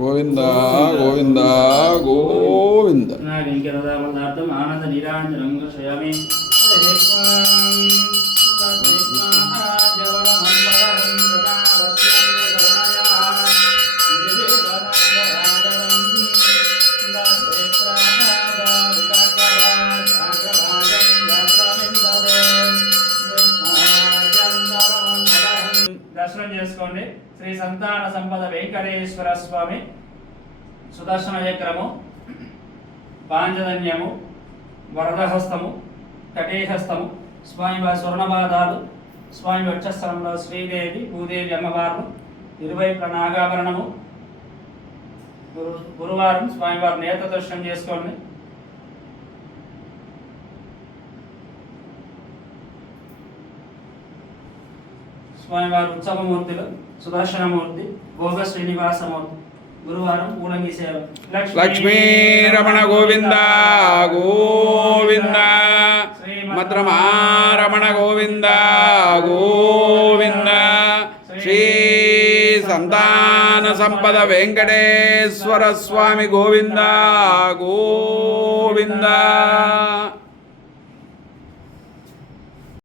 గోవింద గోవింద గోవింద. ఆనంద నీరాంజనం శ్రయామి దర్శనం చేసుకోండి. శ్రీ సంతాన సంపద వెంకటేశ్వర స్వామి సుదర్శన చక్రము, పాంచజన్యము, వరదహస్తము, కటీహస్తము, స్వామివారి స్వర్ణపాదాలు, స్వామి వక్షస్థలంలో శ్రీదేవి భూదేవి అమ్మవారు, ఇరువైపుల నాగాభరణము. గురువారం స్వామివారి నేత్ర దర్శనం చేసుకోండి. స్వామివారి ఉత్సవమూర్తులు సుదర్శనమూర్తి, భోగ శ్రీనివాసమూర్తి. గురువారం ఊలంగి సేవ. లక్ష్మీ రమణ గోవింద గోవింద. మద్రమారమణ గోవింద గోవింద. శ్రీ సంతాన సంపద వెంకటేశ్వర స్వామి గోవింద గోవింద.